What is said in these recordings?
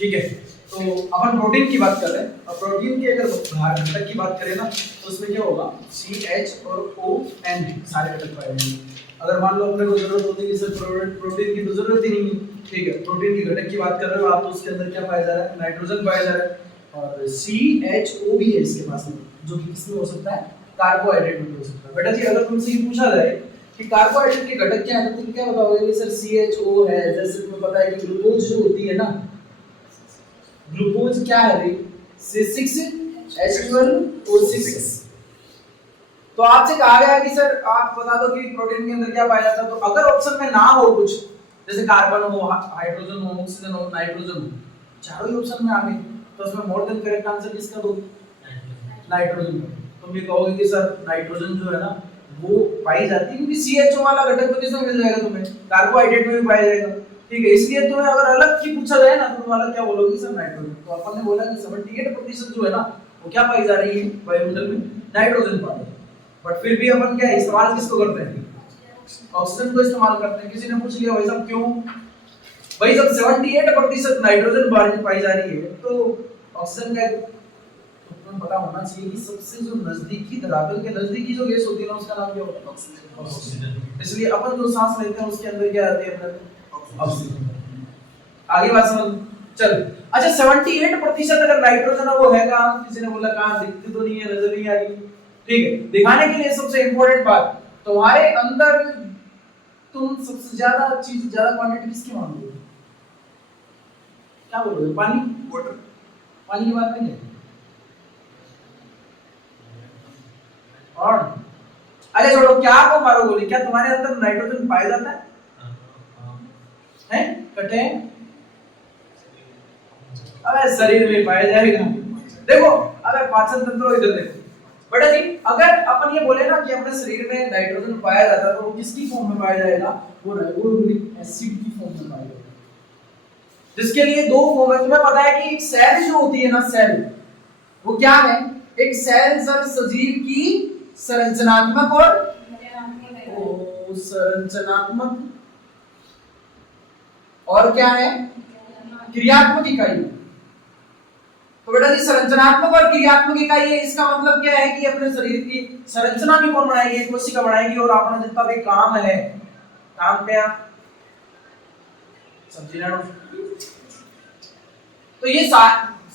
ठीक है। तो अपन प्रोटीन की बात कर रहे हैं, और प्रोटीन की अगर बाहर घटक की बात करें ना तो उसमें क्या होगा, CH और ON सारे घटक पाए जाएंगे। अगर मान लो अपने को जरूरत होती है कि सर प्रोटीन की तो जरूरत ही नहीं है, ठीक है, प्रोटीन की घटक की बात कर रहे हो आप, तो उसके अंदर क्या पाया जा रहा है, नाइट्रोजन पाया जा रहा है, और CHO भी है इसके पास में, जो कि किसमें हो सकता है, कार्बोहाइड्रेट में हो सकता है। बेटा जी अगर तुमसे ये पूछा जाए कि कार्बोहाइड्रेट के घटक क्या है, तो तुम क्या बताओगे कि सर CHO है, जैसे तुम्हें पता है कि ग्लूकोज जो होती है ना, ग्लूकोज क्या है रे, C6H12O6। तो आपसे कहा गया कि सर आप बता दो कि प्रोटीन के अंदर क्या पाया जाता है, तो अगर ऑप्शन में ना हो कुछ, जैसे कार्बन हो, हाइड्रोजन हो, ऑक्सीजन हो, नाइट्रोजन हो, चारों ही ऑप्शन में आ गए, तो उसमें मोर देन करेक्ट आंसर किसका दो, नाइट्रोजन। तुम ये कहोगे कि सर नाइट्रोजन जो है ना वो पाई जाती है, क्योंकि CHO वाला घटक तो किसमें मिल जाएगा तुम्हें, कार्बोहाइड्रेट में भी पाया जाएगा, ठीक है, इसलिए तुम्हें अगर अलग की पूछा जाए ना तो तुम अलग क्या बोलोगे, सर नाइट्रोजन। तो अपन ने बोला कि 78% जो है ना वो क्या पाई जा रही है वायुमंडल में, नाइट्रोजन पाई है। बट फिर भी अपन क्या इस्तेमाल किसको करते हैं, ऑक्सीजन को इस्तेमाल करते हैं। किसी ने पूछ लिया भाई साहब क्यों, भाई जब 78% नाइट्रोजन पाई जा रही है तो ऑक्सीजन का, तो तुम्हें पता होना चाहिए कि सबसे जो नजदीकी, धरातल के नजदीकी जो गैस होती है ना उसका नाम क्या होता है, ऑक्सीजन। इसलिए अपन जो सांस लेते हैं उसके अंदर क्या आती है अपने, ऑक्सीजन। आगे बात समझ, चल अच्छा 78% अगर नाइट्रोजन है वो है कहां, किसी ने बोला कहां, दिखती तो नहीं है, नजर नहीं आ रही, ठीक है। दिखाने के लिए सबसे इंपॉर्टेंट बात, तुम्हारे अंदर तुम सबसे ज्यादा चीज, ज्यादा क्वांटिटी किसकी मांगोगे, क्या बोलोगे, पानी, वाटर, पानी की बात नहीं है, और अरे छोड़ो, क्या को मारो गोली, क्या तुम्हारे अंदर नाइट्रोजन पाया जाता है, हैं कटे, अबे शरीर में पाया जाएगा, देखो अबे पाचन तंत्र इधर देखो बेटा जी, अगर अपन ये बोले ना कि अपने शरीर में नाइट्रोजन पाया जाता है तो वो किसकी फॉर्म में पाया जाएगा, वो राइबोन्यूक्लिक एसिड की फॉर्म में पाया जाएगा, जिसके लिए दो फॉर्म है। तुम्हें पता है कि एक सेल जो होती है ना, सेल वो क्या है, एक सेल सर सजीव की संरचनात्मक और संरचनात्मक और क्या है, क्रियात्मक इकाई। तो बेटा जी संरचनात्मक और क्रियात्मक इकाई है, इसका मतलब क्या है कि अपने शरीर की संरचना भी कौन बनाएगी, कोशिका बनाएगी, और अपना जितना भी काम है, काम क्या, समझी ना। तो ये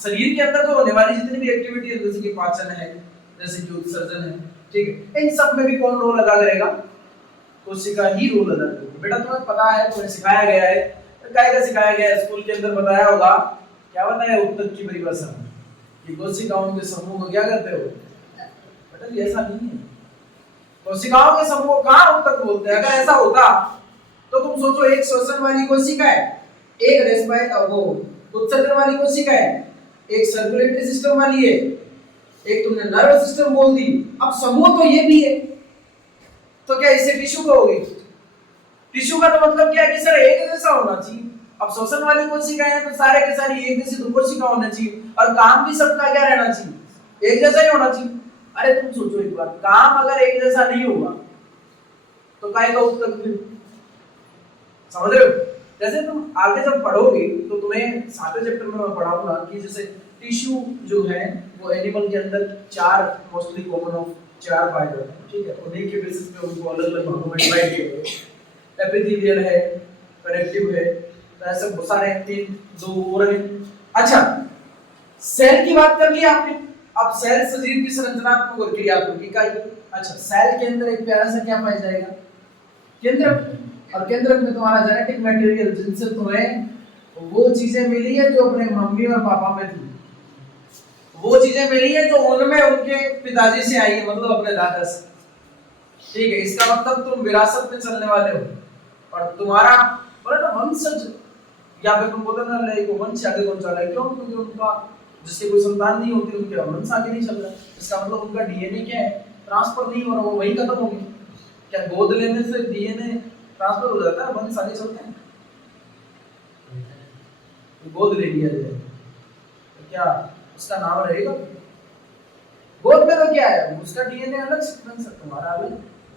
शरीर के अंदर तो होने वाली जितनी भी एक्टिविटी है, जैसे कि पाचन है, जैसे कि उत्सर्जन है, ठीक है, इन सब में भी कौन रोल अदा करेगा, कोशिका ही रोल अदा करेगी। बेटा तुम्हें पता है, तुम्हें सिखाया गया है, काय का सिखाया गया है, स्कूल के अंदर बताया होगा, क्या बताया, उत्तक की परिभाषा कि कोशिकाओं के समूह को क्या करते हो, बेटा ये ऐसा नहीं है, कोशिकाओं के समूह को कहां उत्तक बोलते हैं। अगर ऐसा होता तो तुम सोचो, एक श्वसन वाली कोशिका है, एक रेस्पिरेटरी वो उत्सर्जन वाली कोशिका है, एक सर्कुलेटरी सिस्टम वाली है, एक तुमने नर्व सिस्टम बोल दी, अब समूह तो ये भी है, तो क्या इसे टिश्यू कहोगे, टिश्यू का तो मतलब क्या है कि सर एक जैसा होना चाहिए। अब श्वसन वाली कोशिका है तो सारे के सारे एक जैसी दो कोशिका होना चाहिए, और काम भी सबका क्या रहना चाहिए, एक जैसा ही होना चाहिए। अरे तुम सोचो एक बार, काम अगर एक जैसा नहीं होगा तो काय का उत्तर फिर, समझ रहे हो। जैसे तुम आगे जब पढ़ोगे तो तुम्हें 7वें चैप्टर में मैं पढ़ाऊंगा कि जैसे टिश्यू जो है वो एनिमल के अंदर चार मोस्टली कॉमन ऑफ चार पाए जाते हैं, ठीक है, उन्हीं के बेसिस पे उनको अलग अलग भागों में डिवाइड किया गया है। एपिथेलियल है, कनेक्टिव है, तो ऐसे बहुत सारे 3 2 और हैं। अच्छा सेल की बात कर ली आपने, अब सेल सजीव की संरचनात्मक और क्रियात्मक इकाई। अच्छा सेल के अंदर एक प्यारा सा क्या पाया जाएगा, केंद्रक, और केंद्रक में तुम्हारा जेनेटिक मटेरियल, जिनसे तुम्हें वो चीजें मिली है जो अपने मम्मी और पापा में थी, वो चीजें मिली है जो उनमें उनके पिताजी से आई है, मतलब अपने दादा से, ठीक है। इसका मतलब तुम विरासत में चलने वाले हो, और तुम्हारा बोले ना वंशज, या फिर तुम बोलते ना ले को वंश आगे कौन चल रहा है, क्यों, क्योंकि उनका जिसके कोई संतान नहीं होती उनके वंश आगे नहीं चल रहा, इसका मतलब उनका डीएनए क्या है, ट्रांसफर नहीं हो रहा, वो वही खत्म हो गई। क्या गोद लेने से डीएनए ट्रांसफर हो जाता है, वंश आगे चलते हैं, तो गोद ले लिया जाए तो क्या उसका नाम रहेगा, गोद में तो क्या है, उसका डीएनए अलग, सीक्वेंस है, तुम्हारा अलग,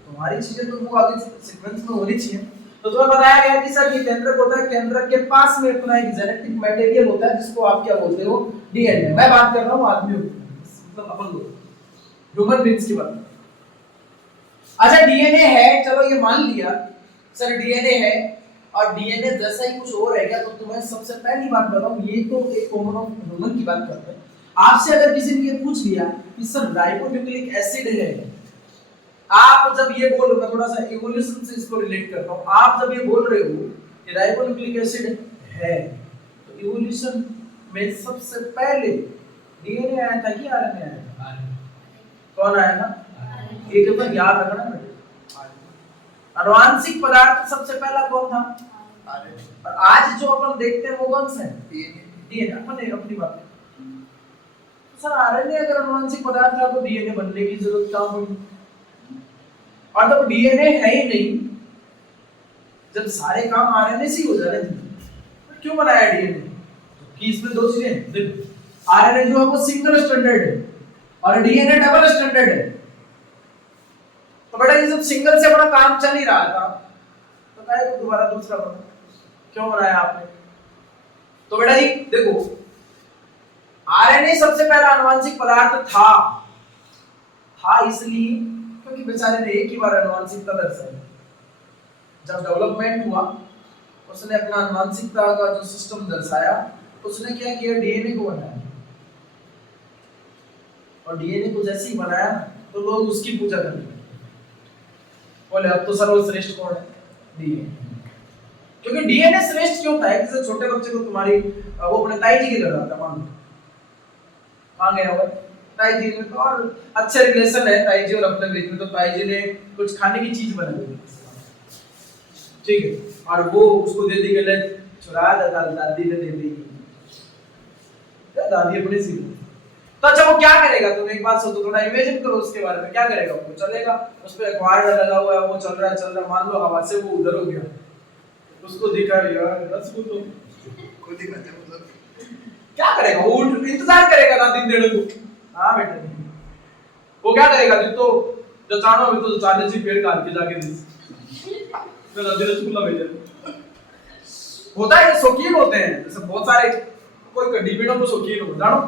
तुम्हारी चीजें तो वो आगे सीक्वेंस में होनी चाहिए। तो तुम्हें बताया गया कि सर ये केंद्रक होता है, केंद्रक के पास में अपना एक जेनेटिक मटेरियल होता है जिसको आप क्या बोलते हो, डीएनए। मैं बात कर रहा हूँ आदमियों की, मतलब अपन लोग, ह्यूमन बींग्स की बात। अच्छा डीएनए है, चलो ये मान लिया सर डीएनए है, और डीएनए जैसा ही कुछ और रहेगा। तो तुम्हें सबसे पहली बात बताऊं, ये तो एक कॉमन ह्यूमन की बात करते हैं। आपसे अगर किसी ने ये पूछ लिया कि सर राइबोन्यूक्लिक एसिड है, आप जब ये बोल रहे हो, थोड़ा सा इवोल्यूशन से इसको रिलेट करता हूं, आप जब ये बोल रहे हो कि राइबोन्यूक्लिक एसिड है, तो इवोल्यूशन में सबसे पहले डीएनए आया था कि आरएनए आया था? कौन आया था? एक बार याद रखना बेटे, आनुवांशिक पदार्थ सबसे पहला कौन था? और आज जो अपन देखते हैं वो कौन सा है? डीएनए। अपन अपनी बात सर आरएनए अगर आनुवांशिक पदार्थ था तो डीएनए बनने की जरूरत क्या पड़ी? और जब डीएनए है ही नहीं, जब सारे काम आरएनए से ही हो जा रहे थे, तो क्यों बनाया डीएनए? कि इसमें दो चीजें देखो, आरएनए जो है वो सिंगल स्टैंडर्ड है और डीएनए डबल स्टैंडर्ड है। तो बेटा ये जब सिंगल से अपना काम चल ही रहा था, तो काहे को दोबारा दूसरा बना? क्यों बनाया आपने? तो बेटा जी देखो, आरएनए सबसे पहला आनुवांशिक पदार्थ था इसलिए क्योंकि बेचारे ने एक ही बार आनुवांशिकता दर्शाई। जब डेवलपमेंट हुआ, उसने अपना आनुवांशिकता का जो सिस्टम दर्शाया, उसने क्या किया, डीएनए को बनाया। और डीएनए को जैसे ही बनाया तो लोग उसकी पूजा करने लगे, बोले अब तो सर्वश्रेष्ठ कौन है? डीएनए। क्योंकि डीएनए श्रेष्ठ क्यों था? जैसे छोटे बच्चे को तुम्हारी वो अपने ताई जी के घर आता, मान लो कहां गया हुआ ताई जी में, तो और अच्छे रिलेशन है ताई जी और अपने बीच में, तो ताई जी ने कुछ खाने की चीज बना दी, ठीक है, और वो उसको दे दी, गले चुरा दादी ने दे दी, दादी अपनी सी। तो अच्छा वो क्या करेगा? तुम एक बात सोचो, थोड़ा इमेजिन करो उसके बारे में, क्या करेगा? वो चलेगा, उस पे एक्वायर लगा हुआ है, वो चल रहा है, मान लो हवा से वो उधर हो गया, उसको दिखा यार बस वो तो खुद ही कहते, मतलब क्या करेगा? वो इंतजार करेगा ना दिन डेढ़ को। हां बेटा वो क्या करेगा? तो जो चाणो में तो 40 पेड़ काट के जाके दे, तो दादी ने स्कूल भेजा। होता है, शौकीन होते हैं, जैसे बहुत सारे, कोई कड्डी पीड़ों को शौकीन हो, जानो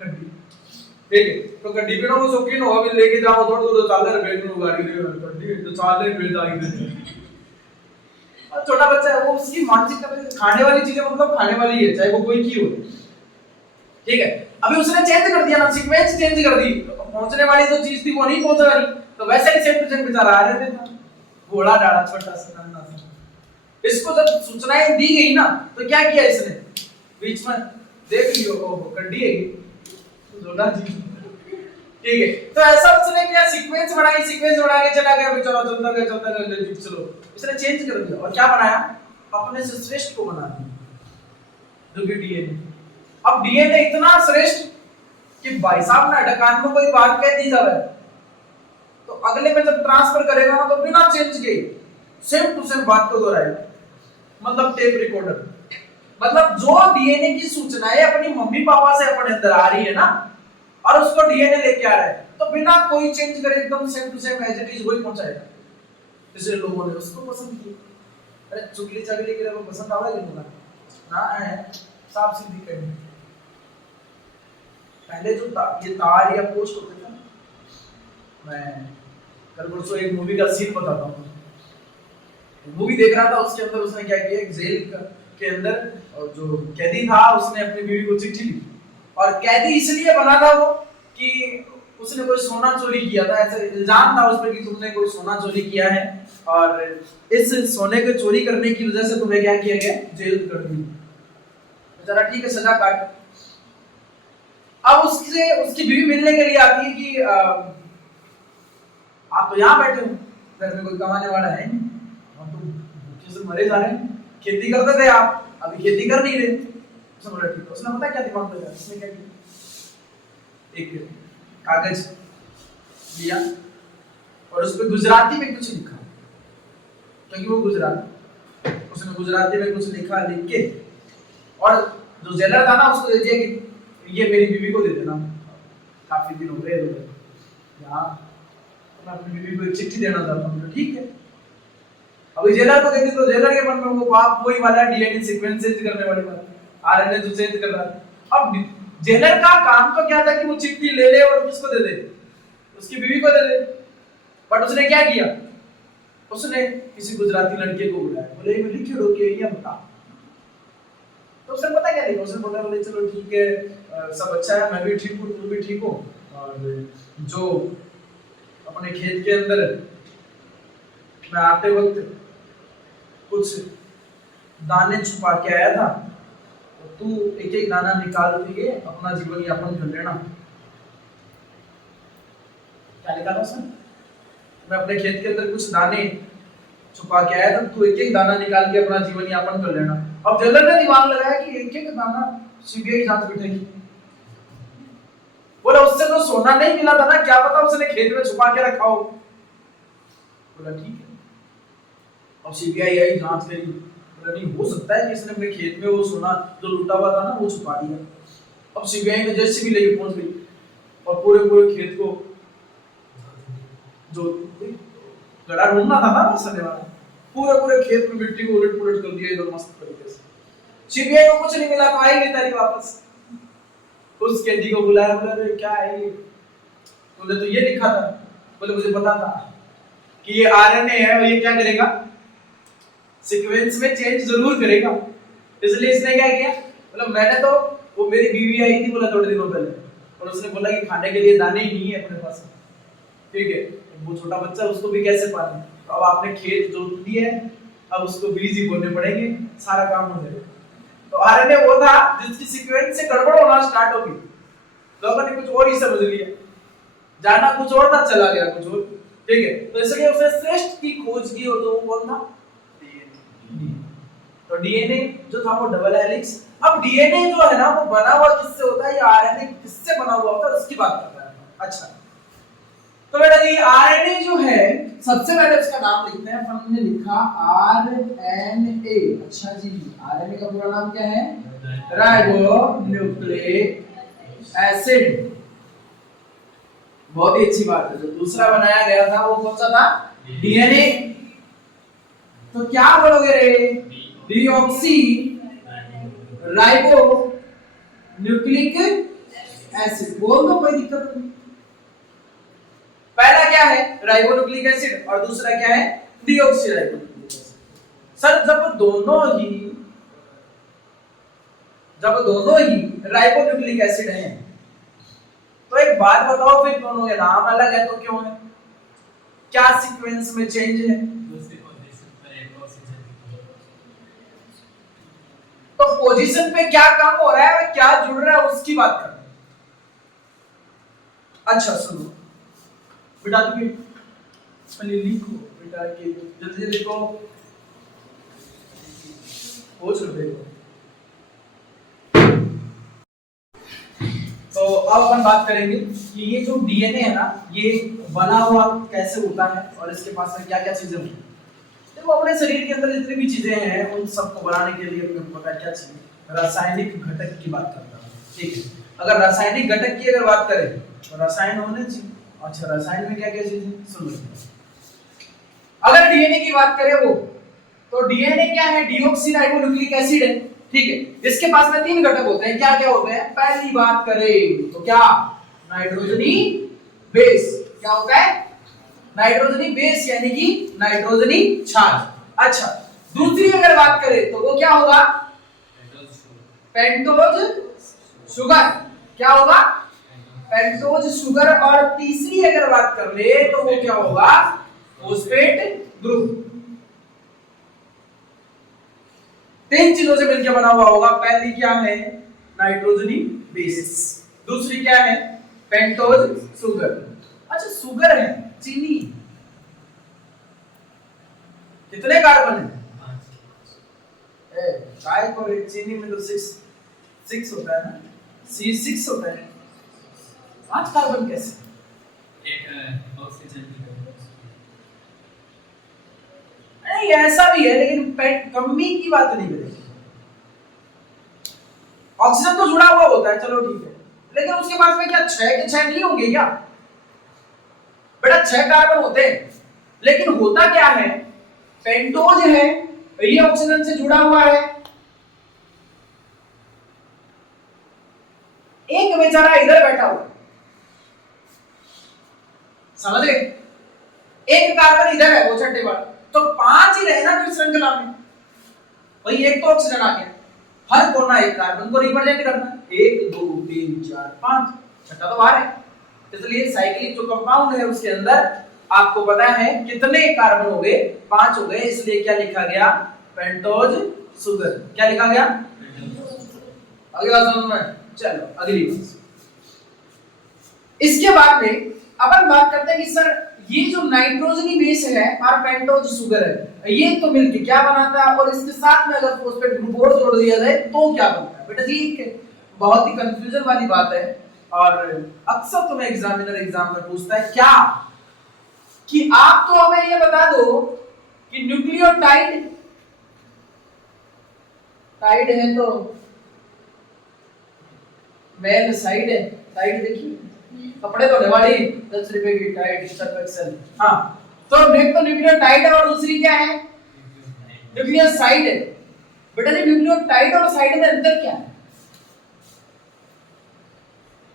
कड्डी, ठीक है, तो कड्डी पीड़ों को शौकीन हो, अभी लेके जाओ थोड़ा दूर, चालर पेड़ में गाड़ी ले कड्डी, तो चालर पेड़ जाके दे। और छोटा बच्चा है, वो उसकी मानसिकता खाने वाली चीजें मतलब खाने वाली है, चाहे वो कोई की हो, ठीक है। अभी उसने चेंज कर दिया ना, सीक्वेंस चेंज कर दी, तो पहुंचने वाली जो चीज थी वो नहीं पहुंच रही, तो वैसे ही सेम टू सेम बेचारा आ रहे थे, घोड़ा डाला छोटा सा नन्हा सा। इसको जब सूचनाएं दी गई ना, तो क्या किया इसने, बीच में देख लियो, ओहो कड्डी है जोड़ा जी, ठीक है। तो ऐसा उसने किया, सीक्वेंस बढ़ा के चला गया, बेचारा चलता गया, चलो इसने चेंज कर दिया, और क्या बनाया? अपने से श्रेष्ठ को बना दिया, जो कि डीएनए। अब डीएनए इतना श्रेष्ठ कि भाई साहब ने कान में कोई बात कह दी जावे, तो अगले में जब ट्रांसफर करेगा ना, तो बिना चेंज के सेम टू सेम बात को दोहराएगा, मतलब टेप रिकॉर्डर। मतलब जो डीएनए की सूचनाएं अपनी मम्मी पापा से अपने अंदर आ रही है ना, और उसको डीएनए लेके आ रहा है, तो बिना कोई चेंज करे एकदम same to same as it is वही पहुंचाएगा। इसलिए लोगों ने उसको पसंद किया। अरे चुगली चगली के लिए पसंद आवा कि ना है, साफ सीधी करनी। पहले जो ये तार या पोस्ट होते थे, मैं कल परसों एक मूवी का सीन बताता हूँ। मूवी देख रहा था, उसके अंदर उसने क्या किया, एक जेल के अंदर जो कैदी था, उसने अपनी बीवी को चिट्ठी लिखी, और कैदी इसलिए बना था वो कि उसने कोई सोना चोरी किया था, ऐसा इल्जाम था उस पर कि तुमने कोई सोना चोरी किया है, और इस सोने को चोरी करने की वजह से तुम्हें क्या किया गया, जेल कर दी। बेचारा ठीक है, सजा काट। अब उससे उसकी बीवी मिलने के लिए आती है कि आप तो यहाँ बैठे हो, घर में कोई कमाने वाला है नहीं, हम तो भूखे से मरे जा रहे हैं, खेती करते थे आप, अभी खेती कर नहीं रहे। उसने बोला ठीक है। उसने पता क्या दिमाग में, उसने क्या किया, एक कागज लिया और उस पर गुजराती में कुछ लिखा, क्योंकि वो गुजराती, उसने गुजराती में कुछ लिखा, लिख के, और जो जेलर था ना उसको दे दिया कि ये मेरी बीवी को दे देना, काफी दिन हो गए यहाँ, मैं अपनी बीवी को एक चिट्ठी देना चाहता हूँ। ठीक है। अभी जेलर को देती तो जेलर के मन में वो बाप वही वाला डीएनए सीक्वेंस चेंज करने वाली बात, आरएनए जो चेंज कर रहा है। अब जेलर का काम तो क्या था कि वो चिट्ठी ले ले और किसको दे दे, उसकी बीवी को दे दे। बट उसने क्या किया, उसने किसी गुजराती लड़के को बुलाया, बोले ये लिख दो कि ये बता। तो उसने पता क्या लिखा, उसने बोला बोले चलो ठीक है सब अच्छा है, मैं भी ठीक हूँ तू भी ठीक हो, और जो अपने खेत के अंदर मैं आते वक्त कुछ दाने छुपा के आया था, तो तू एक एक दाना निकाल के अपना जीवन यापन कर लेना। क्या लिखा था उसने, मैं अपने खेत के अंदर कुछ दाने छुपा के आया था, तू एक एक दाना निकाल के अपना जीवन यापन कर लेना। अब जेलर ने दिमाग लगाया कि एक एक दाना सीबीआई जांच बिठाएगी। बोला उससे तो सोना नहीं मिला था ना, क्या पता उसने खेत में छुपा के रखा हो। बोला ठीक है। अब सीबीआई आई जांच करी, बोला नहीं हो सकता है कि इसने अपने खेत में वो सोना जो लूटा हुआ था ना वो छुपा दिया। अब सीबीआई ने जैसे भी लेके पहुंच गई और पूरे पूरे खेत को जो गड्ढा ढूंढना था ना सने वाला, पूरे पूरे खेत में मिट्टी को उलट पुलट कर दिया एकदम मस्त तरीके से। सीबीआई को कुछ नहीं मिला तो आई नहीं तारी वापस। उस कैदी को बुलाया, बोला रे क्या है ये, बोले तो ये लिखा था। बोले मुझे पता था कि ये आरएनए है और ये क्या करेगा, सीक्वेंस में चेंज जरूर करेगा, इसलिए इसने क्या किया। बोला मैंने तो, वो मेरी बीवी आई थी बोला थोड़े दिनों पहले, और उसने बोला कि खाने के लिए दाने ही नहीं है अपने पास, ठीक है वो छोटा बच्चा उसको भी कैसे पाले, तो अब आपने खेत जोत दिया है, अब उसको बीज ही बोने पड़ेंगे, सारा काम हो जाएगा। तो आरएनए वो था जिसकी सीक्वेंस से गड़बड़ होना स्टार्ट हो गई, लोगों ने कुछ और ही समझ लिया, जाना कुछ और था चला गया कुछ और, ठीक है। तो इसलिए उसने श्रेष्ठ की खोज की, और जो कौन था, तो डीएनए जो था वो डबल हेलिक्स। अब डीएनए जो है ना वो बना हुआ किससे होता है, ये आरएनए किससे बना हुआ होता है उसकी बात कर रहा है। अच्छा तो बेटा जी आरएनए जो है सबसे पहले उसका नाम लिखते हैं, हमने लिखा आरएनए। अच्छा जी आरएनए का पूरा नाम क्या है, राइबोन्यूक्लिक एसिड। बहुत ही अच्छी बात है। जो दूसरा बनाया गया था वो कौन सा था, डीएनए। तो क्या बोलोगे रे, डीऑक्सी राइबो न्यूक्लिक एसिड बोल दो, कोई दिक्कत नहीं। पहला क्या है राइबोन्यूक्लिक एसिड और दूसरा क्या है डीऑक्सी राइबोन्यूक्लिक एसिड। सर जब दोनों ही राइबोन्यूक्लिक एसिड हैं तो एक बात बताओ, फिर दोनों के नाम अलग है तो क्यों है, क्या सीक्वेंस में चेंज है। तो पोजीशन पे क्या काम हो रहा है और क्या जुड़ रहा है उसकी बात कर रहे हैं। अच्छा सुनो बेटा, तुम पहले लिखो बेटा के जल्दी लिखो, हो छोड़ देखो। तो अब अपन बात करेंगे कि ये जो डीएनए है ना ये बना हुआ कैसे होता है और इसके पास में क्या क्या चीजें होती हैं। देखो अपने शरीर के अंदर जितनी भी चीजें हैं उन सबको बनाने के लिए हमें पता क्या चाहिए, रासायनिक घटक की बात करता हूं, ठीक है। अगर रासायनिक घटक की अगर बात करें तो रसायन होने चाहिए। अच्छा रसायन में क्या क्या चीजें सुनो, अगर डीएनए की बात करें वो, तो डीएनए क्या है, डीऑक्सीराइबोन्यूक्लिक एसिड है, ठीक है। इसके पास में तीन घटक होते हैं, क्या क्या होते हैं। पहली बात करें तो क्या, नाइट्रोजनी बेस। क्या होता है, नाइट्रोजनी बेस यानी कि नाइट्रोजनी क्षार। अच्छा दूसरी अगर बात करें तो वो क्या होगा, पेंटोज शुगर। क्या होगा, पेंटोज शुगर। और तीसरी अगर बात कर ले तो वो क्या होगा, फॉस्फेट ग्रुप। तीन चीजों से मिलकर बना हुआ होगा। पहली क्या है, नाइट्रोजनी बेस, दूसरी क्या है, पेंटोज शुगर। अच्छा शुगर है चीनी, कितने कार्बन है, चाय को चीनी में तो 6 होता है ना, C6 होता है, 5 कार्बन कैसे, एक ऑक्सीजन की नहीं ऐसा भी है लेकिन कमी की बात नहीं करेंगे। ऑक्सीजन तो जुड़ा हुआ होता है चलो ठीक है, लेकिन उसके पास में क्या 6 के 6 नहीं होंगे क्या, बेटा 6 कार्बन होते हैं। लेकिन होता क्या है पेंटोज है, ये ऑक्सीजन से जुड़ा हुआ है, एक बेचारा इधर बैठा हुआ, समझ गए? एक कार्बन इधर है वो छठे वाला, तो 5 ही रहे ना फिर श्रृंखला में, वही एक तो ऑक्सीजन आ गया, हर कोना एक कार्बन को रिप्रेजेंट करना, 1 2 3 4 5, छठा तो बाहर है। इसलिए साइक्लिक जो कंपाउंड है उसके अंदर आपको पता है कितने कार्बन हो गए, 5 हो गए, इसलिए क्या लिखा गया, पेंटोज सुगर। क्या लिखा गया, अगली बात समझ में? चलो अगली बात, इसके बाद में अपन बात करते हैं कि सर ये जो नाइट्रोजनी बेस है और पेंटोज सुगर है, ये तो मिलके क्या बनाता है, और इसके साथ में अगर फॉस्फेट ग्रुप और जोड़ दिया जाए तो क्या बनता है? बेटा जी एक बहुत ही कंफ्यूजन वाली बात है, और अक्सर तुम्हें एग्जामिनर एग्जाम में पूछता है क्या, कि आप तो हमें ये बता दो कि न्यूक्लियोटाइड टाइड है तो मेन साइड है, साइड देखिए कपड़े धोने वाली 10 रुपए की टाइड सर्फ एक्सेल, हाँ तो एक तो न्यूक्लियोटाइड है और दूसरी क्या है, न्यूक्लियोसाइड है। बेटा जी न्यूक्लियोटाइड और साइड में अंतर क्या है,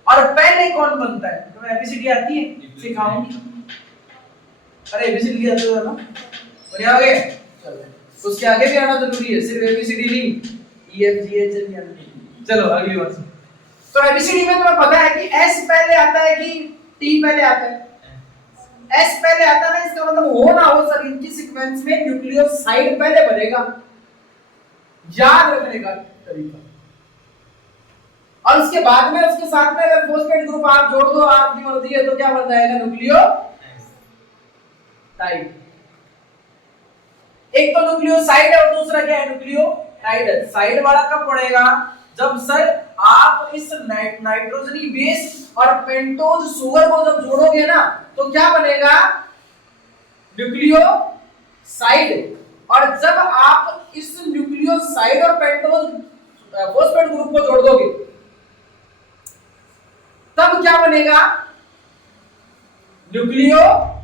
और पहले कौन बनता है? तुम्हें एबीसीडी आती है, सिखाऊंगी। अरे एबीसीडी की आती है ना, बढ़िया हो गए, चलो उसके आगे भी आना जरूरी है, सिर्फ एबीसीडी नहीं, ई एफ जी एच नहीं आना। चलो अगली बात, तो एबीसीडी में तुम्हें पता है कि एस पहले आता है कि टी पहले आता है? एस पहले आता है ना, इसका मतलब हो ना हो सर इनकी सीक्वेंस में न्यूक्लियोसाइड पहले बनेगा, याद रखने का तरीका। और उसके बाद में उसके साथ में अगर फॉस्फेट ग्रुप आप जोड़ दो, आपकी मर्जी है, तो क्या बन जाएगा, न्यूक्लियोटाइड। एक तो न्यूक्लियोसाइड है और दूसरा क्या है, न्यूक्लियोटाइड है। साइड वाला कब पड़ेगा, जब सर आप इस नाइट्रोजनी बेस और पेंटोज सुगर को जब जोड़ोगे ना तो क्या बनेगा, न्यूक्लियोसाइड। और जब आप इस न्यूक्लियोसाइड और पेंटोज फॉस्फेट ग्रुप को जोड़ दोगे तब क्या बनेगा, न्यूक्लियोटाइड।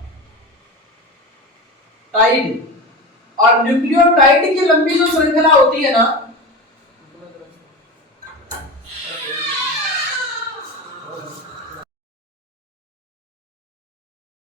और न्यूक्लियोटाइड की लंबी जो श्रृंखला होती है ना